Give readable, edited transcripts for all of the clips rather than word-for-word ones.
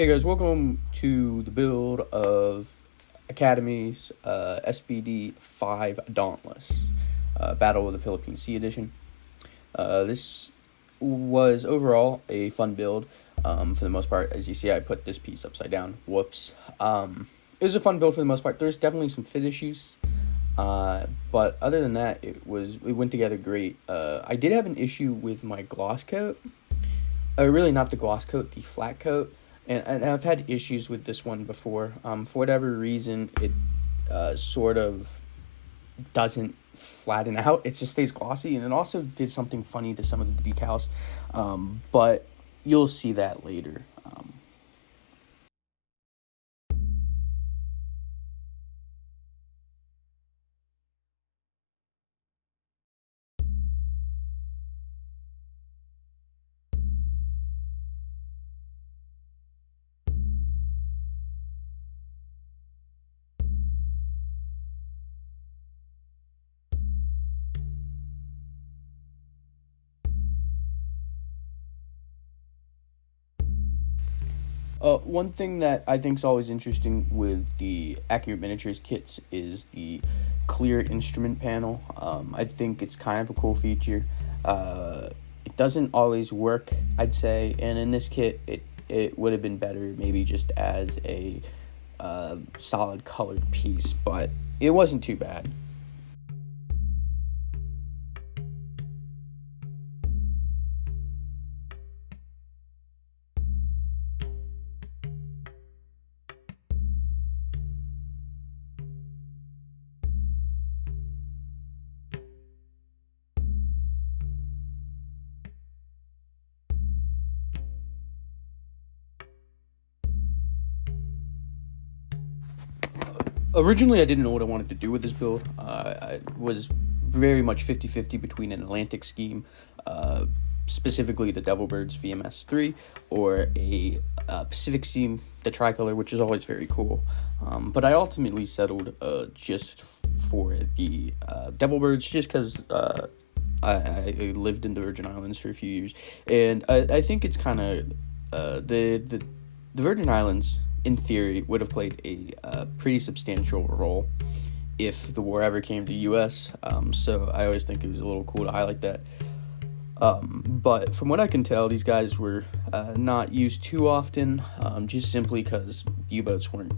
Hey guys, welcome to the build of Academy's SBD-5 Dauntless, Battle of the Philippine Sea Edition. This was overall a fun build for the most part. As you see, I put this piece upside down. Whoops. It was a fun build for the most part. There's definitely some fit issues, but other than that, it went together great. I did have an issue with my gloss coat. Really not the gloss coat, the flat coat. And I've had issues with this one before. For whatever reason, it sort of doesn't flatten out. It just stays glossy, and it also did something funny to some of the decals. But you'll see that later. One thing that I think is always interesting with the Accurate Miniatures kits is the clear instrument panel. I think it's kind of a cool feature. It doesn't always work, I'd say, and in this kit, it would have been better maybe just as a solid colored piece, but it wasn't too bad. Originally, I didn't know what I wanted to do with this build. I was very much 50-50 between an Atlantic scheme, specifically the Devilbirds VMS3, or a Pacific scheme, the Tricolor, which is always very cool. But I ultimately settled just for the Devilbirds, just because I lived in the Virgin Islands for a few years, and I think it's kind of the Virgin Islands, in theory, would have played a pretty substantial role if the war ever came to the U.S., so I always think it was a little cool to highlight that. But from what I can tell, these guys were not used too often, just simply because U-boats weren't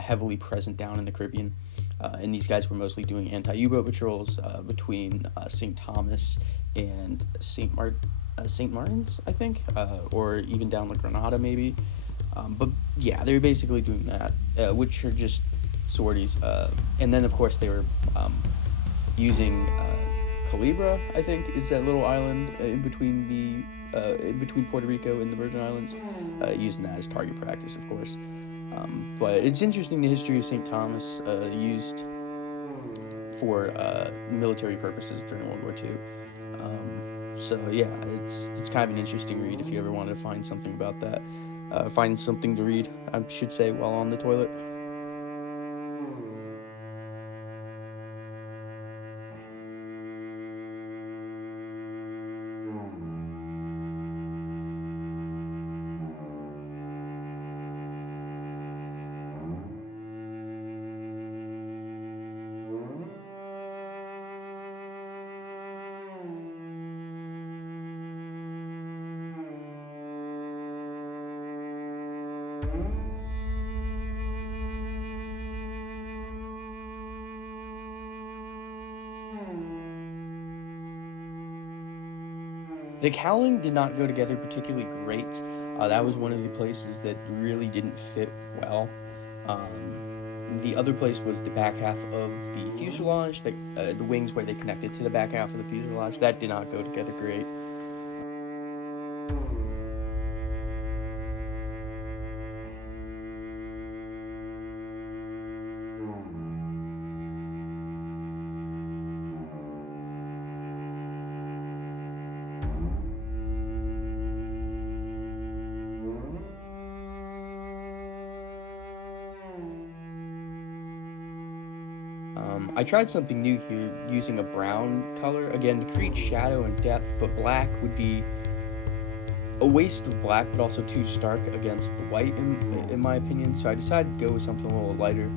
heavily present down in the Caribbean, and these guys were mostly doing anti-U-boat patrols between St. Thomas and St. Martin's, I think, or even down to Grenada, maybe. But yeah, they were basically doing that, which are just sorties. And then, of course, they were using Calibra, I think, is that little island in between Puerto Rico and the Virgin Islands, using that as target practice, of course. But it's interesting the history of St. Thomas used for military purposes during World War II. So yeah, it's kind of an interesting read if you ever wanted to find something about that. Find something to read, I should say, while on the toilet. The cowling did not go together particularly great. That was one of the places that really didn't fit well. The other place was the back half of the fuselage, the wings where they connected to the back half of the fuselage. That did not go together great. I tried something new here using a brown color, again, to create shadow and depth, but black would be a waste of black, but also too stark against the white, in my opinion. So I decided to go with something a little lighter.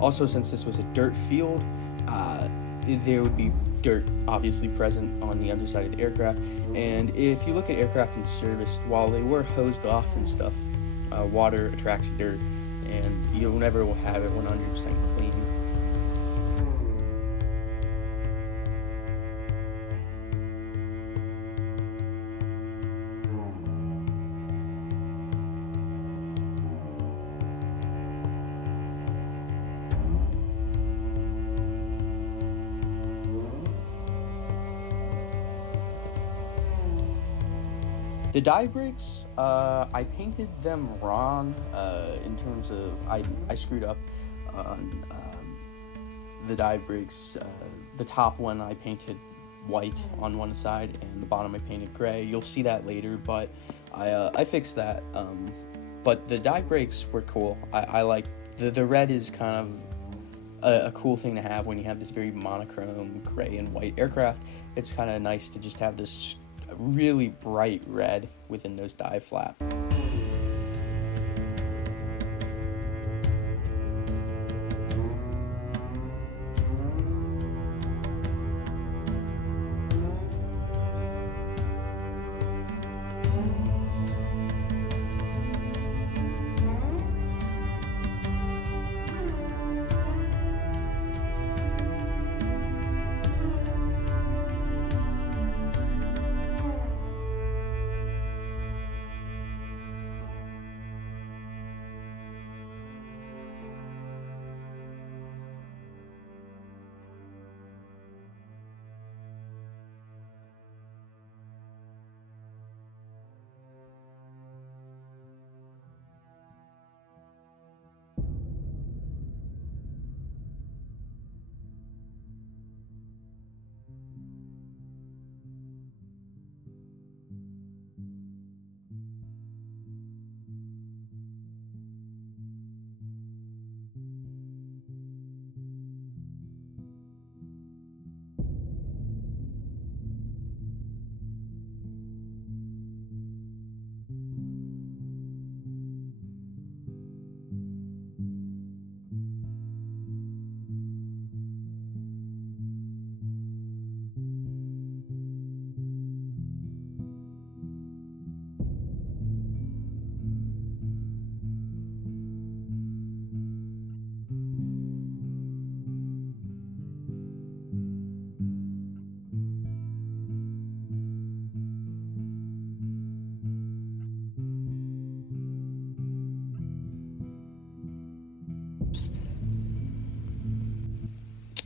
Also, since this was a dirt field, there would be dirt obviously present on the underside of the aircraft. And if you look at aircraft in service, while they were hosed off and stuff, water attracts dirt, and you never will have it 100% clean. The dive brakes, I painted them wrong in terms of I screwed up on the dive brakes. The top one I painted white on one side, and the bottom I painted gray. You'll see that later, but I fixed that. But the dive brakes were cool. I like the red is kind of a cool thing to have when you have this very monochrome gray and white aircraft. It's kind of nice to just have this really bright red within those dive flaps.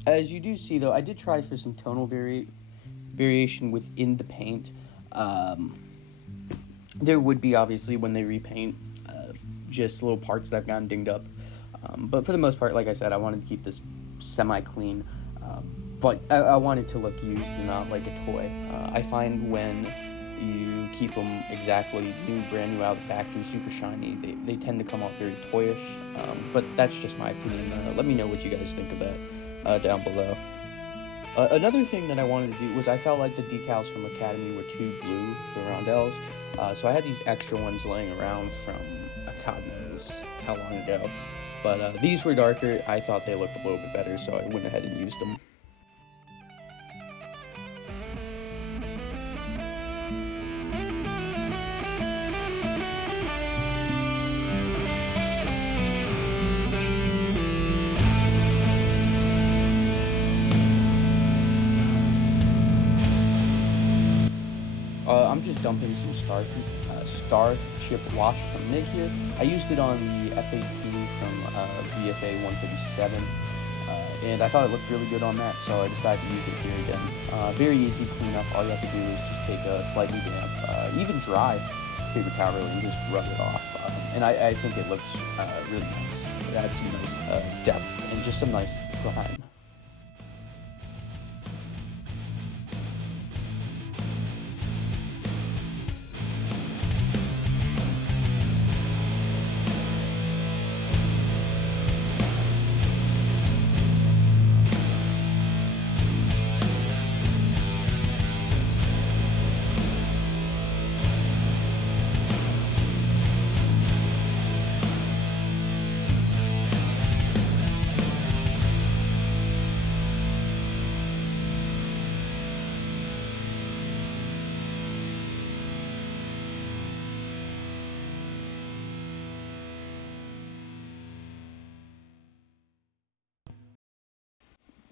As you do see, though, I did try for some tonal variation within the paint. There would be, obviously, when they repaint, just little parts that have gotten dinged up. But for the most part, like I said, I wanted to keep this semi-clean. But I wanted to look used and not like a toy. I find when you keep them exactly new, brand new out of the factory, super shiny, they tend to come off very toyish. But that's just my opinion. Let me know what you guys think of that down below. Another thing that I wanted to do was I felt like the decals from Academy were too blue, the roundels. So I had these extra ones laying around from God knows how long ago. But these were darker. I thought they looked a little bit better, so I went ahead and used them. I'm just dumping some Starship wash from MIG here. I used it on the F-18 from VFA 137, and I thought it looked really good on that, so I decided to use it here again. Very easy cleanup. All you have to do is just take a slightly damp, even dry paper towel and just rub it off. And I think it looks really nice. It adds some nice depth and just some nice grime.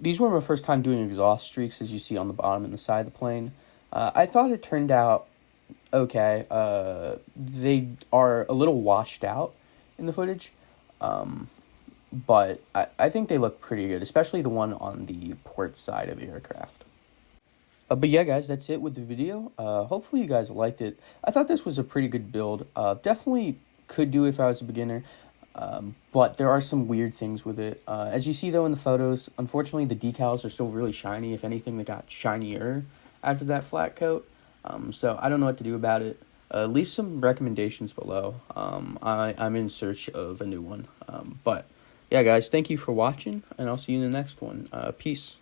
these were my first time doing exhaust streaks, as you see on the bottom and the side of the plane. I thought it turned out okay. They are a little washed out in the footage, but I think they look pretty good, especially the one on the port side of the aircraft. But yeah, guys, that's it with the video. Hopefully you guys liked it. I thought this was a pretty good build. Definitely could do it if I was a beginner, but there are some weird things with it. As you see, though, in the photos, unfortunately, the decals are still really shiny. If anything, they got shinier after that flat coat. So I don't know what to do about it. Leave some recommendations below. I'm in search of a new one. But yeah, guys, thank you for watching, and I'll see you in the next one. Peace.